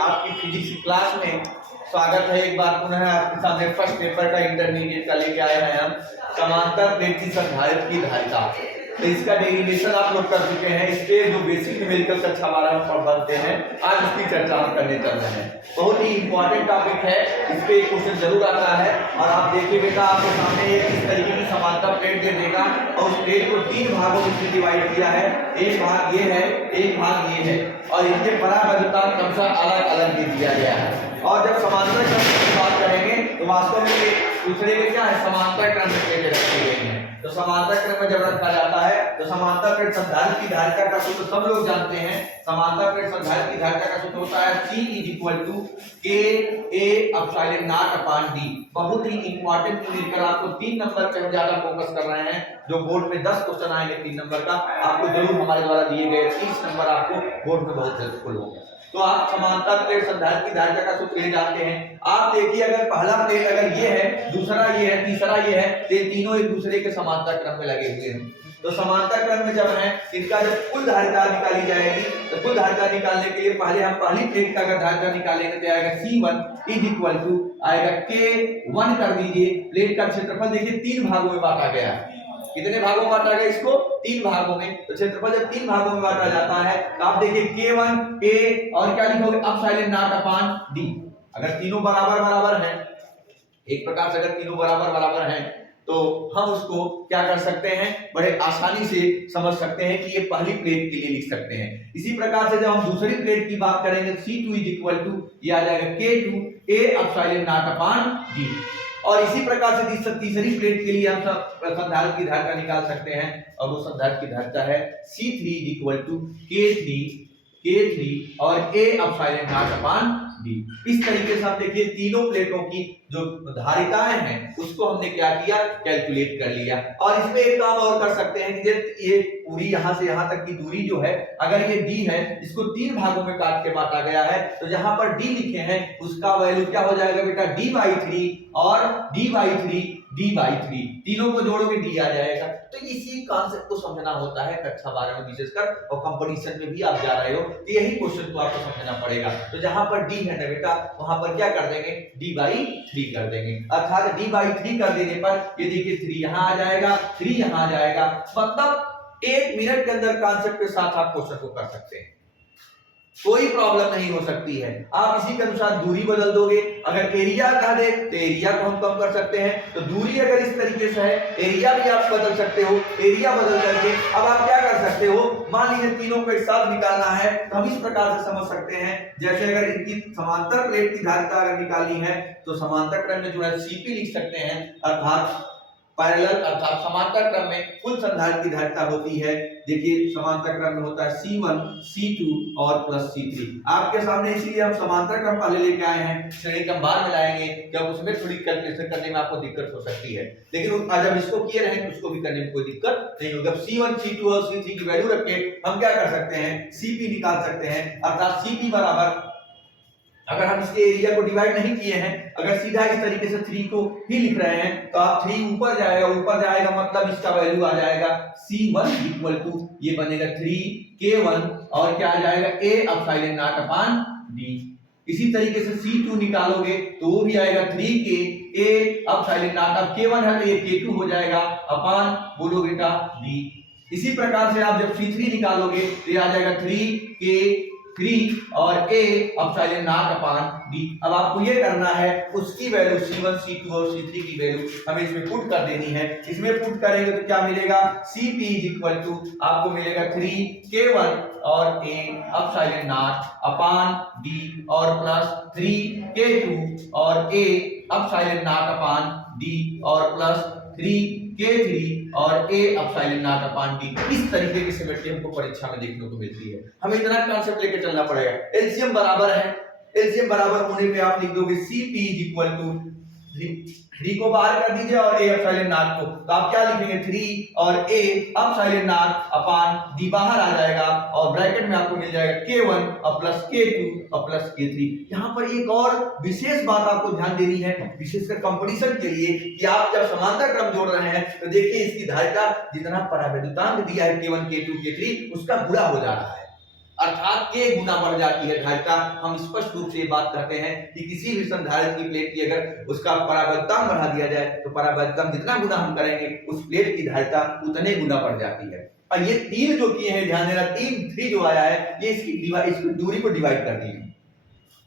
आपकी फिजिक्स की क्लास में स्वागत है। एक बार पुनः आपके सामने फर्स्ट पेपर का इंटरमीडिएट का लेके आए हैं हम समांतर प्लेट की संधारित्र की धारिता। तो इसका डेरिवेशन आप लोग कर चुके हैं। इसके जो बेसिक न्यूमेरिकल कक्षा 12 में पढ़ते हैं, आज उसकी चर्चा हम करने चल रहे हैं। बहुत ही इंपॉर्टेंट टॉपिक है, इस पे क्वेश्चन जरूर आता है। और आप देखिए बेटा, आपके सामने इस तरीके की समांतर प्लेट दे देगा और उस प्लेट को 3 भागों में डिवाइड किया है। एक भाग ये है, एक भाग ये है, और इनके परावर्तन क्रमशः अलग अलग दे दिया गया है। और जब समांतर क्रम की बात करेंगे तो वास्तव में ये दूसरे के क्या है, समांतर क्रम में प्लेटें रखी गई हैं। तो समांतर क्रम में जब रखा जाता है तो समांतर प्लेट संधारित्र की धारिता का सूत्र सब लोग जानते हैं। समांतर प्लेट संधारित्र की धारिता का सूत्र होता है C = Ka/ε0/d। बहुत ही इंपॉर्टेंट न्यूमेरिकल, आपको 3 नंबर पे हम ज्यादा फोकस कर रहे हैं। जो बोर्ड में 10 क्वेश्चन आएंगे 3 नंबर का, आपको जरूर हमारे द्वारा दिए गए 30 नंबर आपको बोर्ड में बहुत हेल्पफुल होंगे। तो आप समांतर प्लेट संधारित्र की धारिता का सूत्र जानते हैं। आप देखिए, अगर पहला प्लेट अगर ये है, दूसरा ये है, तीसरा ये है, तो ये तीनों एक दूसरे के समांतर क्रम में लगे हुए हैं। तो समांतर क्रम में जब है, इनका जब कुल धारिता निकाली जाएगी तो कुल धारिता निकालने के लिए पहले हम पहली प्लेट का अगर धारिता निकालेंगे तो आएगा C1 आएगा K1 कर दीजिए। प्लेट का क्षेत्रफल देखिए 3 भागों में बांटा गया है। कितने भागों में बांटा गया इसको? 3 भागों में। तो क्षेत्रफल जब 3 भागों में बांटा जाता है तो आप देखिए K1 A और क्या लिखोगे, ε0/d। अगर तीनों बराबर बराबर हैं, एक प्रकार से अगर तीनों बराबर बराबर हैं तो हम उसको क्या कर सकते हैं, बड़े आसानी से समझ सकते हैं कि ये पहली प्लेट के लिए लिख सकते हैं। इसी प्रकार से जब हम दूसरी प्लेट की बात करेंगे C2 ये आ जाएगा K2 A/ε0/d। और इसी प्रकार से तीसरी प्लेट के लिए हम संधारित्र की धारिता निकाल सकते हैं, और वो संधारित्र की धारिता है C3 K3 और A/ε0/d। इस तरीके से आप देखिए तीनों प्लेटों की जो धारिताएं हैं उसको हमने क्या किया, कैलकुलेट कर लिया। और इसमें एक काम और कर सकते हैं कि ये पूरी यहां से यहां तक की दूरी जो है, अगर ये d है, इसको 3 भागों में काट के बांटा गया है, तो जहां पर d लिखे हैं उसका वैल्यू क्या हो जाएगा बेटा, d/3 और d/3 तीनों को जोड़ोगे d आ जाएगा। तो इसी कॉन्सेप्ट को समझना होता है कक्षा 12 में विशेषकर, और कंपटीशन में भी आप जा रहे हो तो यही क्वेश्चन को आपको समझना पड़ेगा। तो जहां पर d है ना बेटा, वहां पर क्या कर देंगे, d/3 कर देंगे। अर्थात d/3 कर देने पर ये देखिए 3 यहां आ जाएगा, 3 यहां आ जाएगा। मतलब 1 मिनट के अंदर कॉन्सेप्ट के साथ आप क्वेश्चन को कर सकते हैं, कोई प्रॉब्लम नहीं हो सकती है। आप इसी के अनुसार दूरी बदल दोगे। अगर एरिया कह दे तो एरिया को हम कम कर सकते हैं। तो दूरी अगर इस तरीके से है, एरिया भी आप बदल सकते हो। एरिया बदल करके अब आप क्या कर सकते हो, मान लीजिए तीनों को एक साथ निकालना है तो हम इस प्रकार से समझ सकते हैं। जैसे अगर इनकी समांतर प्लेट की धारिता अगर निकालनी है तो समांतर क्रम में जो है CP लिख सकते हैं, अर्थात पैरेलल, अर्थात समांतर क्रम में कुल संधारित्र की धारिता होती है। देखिए समांतर क्रम में होता है C1 C2 और प्लस C3। आपके सामने इसलिए हम समांतर क्रम पहले लेके आए हैं, श्रेणी क्रम बाद में लाएंगे, जब उसमें थोड़ी कैलकुलेशन करने में आपको दिक्कत हो सकती है। लेकिन जब इसको किए रहेंगे उसको भी करने में कोई दिक्कत नहीं होगी। C1 C2 और C3 की वैल्यू रख के हम क्या कर सकते हैं, CP निकाल सकते हैं। अर्थात CP बराबर, अगर हम इसके एरिया को डिवाइड नहीं किए हैं, अगर सीधा इस तरीके से 3 को ही लिख रहे हैं तो आप 3 ऊपर जाएगा, मतलब इसका वैल्यू आ जाएगा C1 ये बनेगा 3K1 और क्या आ जाएगा A/ε0/d। इसी तरीके से C2 निकालोगे तो वो भी आएगा 3K A/ε0। अब K1 है तो ये K2 हो जाएगा अपान, बोलो बेटा, d। इसी प्रकार से आप जब C3 निकालोगे तो ये आ जाएगा 3K3 और A/ε0/d। अब आपको ये करना है, उसकी वैल्यू C1 C2 और C3 की वैल्यू हमें इसमें पुट कर देनी है। इसमें पुट करेंगे तो क्या मिलेगा, CP आपको मिलेगा 3K1 और A/ε0/d और प्लस 3K2 और A/ε0/d और प्लस 3K3 और A/ε0/d। इस तरीके की सिमेट्री हमको परीक्षा में देखने को मिलती है। हमें इतना कॉन्सेप्ट लेके चलना पड़ेगा। एलसीएम बराबर है, एलसीएम बराबर होने पे आप लिख दोगे CP 3 को बाहर कर दीजिए और A/ε0 को, तो आप क्या लिखेंगे, 3 और A/ε0/d बाहर आ जाएगा और ब्रैकेट में आपको मिल जाएगा K1 और प्लस K2 और प्लस K3। यहाँ पर एक और विशेष बात आपको ध्यान देनी है, विशेषकर कंपटीशन के लिए, कि आप जब समांतर क्रम जोड़ रहे हैं तो देखिए इसकी धारिता जितना परावैद्युतांक दिया है K1 K2 K3 उसका गुणा हो जा रहा है। अर्थात के गुना बढ़ जाती है धारिता। हम स्पष्ट रूप से ये बात कहते हैं कि किसी भी संधारित्र की प्लेट की अगर उसका परावैद्युतांक बढ़ा दिया जाए तो परावैद्युतांक जितना गुना हम करेंगे उस प्लेट की धारिता उतने गुना बढ़ जाती है। और ये तीन जो किए हैं, ध्यान देना, 3 जो आया है ये इसकी दूरी को डिवाइड कर दी है।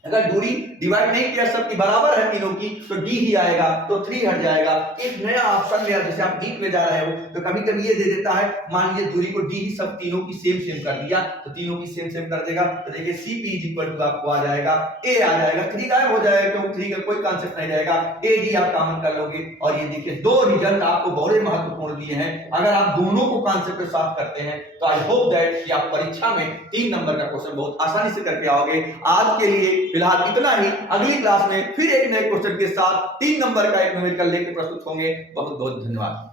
अगर दूरी डिवाइड नहीं किया, सबकी बराबर है तीनों की, तो डी ही आएगा, तो 3 हट जाएगा। एक नया ऑप्शन में जैसे आप डी पे जा रहे हो तो कभी कभी ये दे देता है, मान लीजिए दूरी को डी ही सब तीनों की सेम सेम कर दिया, तो तीनों की सेम सेम कर देगा तो देखिए Cp इक्वल टू आपको आ जाएगा ए आ जाएगा, 3 गायब हो जाएगा क्योंकि 3 का कोई कांसेप्ट नहीं रहेगा, ए डी आप कॉमन कर लोगे। और ये देखिए दो रिजल्ट आपको बड़े महत्वपूर्ण दिए हैं। अगर आप दोनों को कांसेप्ट के साथ करते हैं तो आई होप दैट कि आप परीक्षा में 3 नंबर का क्वेश्चन बहुत आसानी से करके आओगे। आज के लिए फिलहाल इतना ही। अगली क्लास में फिर एक नए क्वेश्चन के साथ 3 नंबर का एक न्यूमेरिकल लेकर प्रस्तुत होंगे। बहुत बहुत धन्यवाद।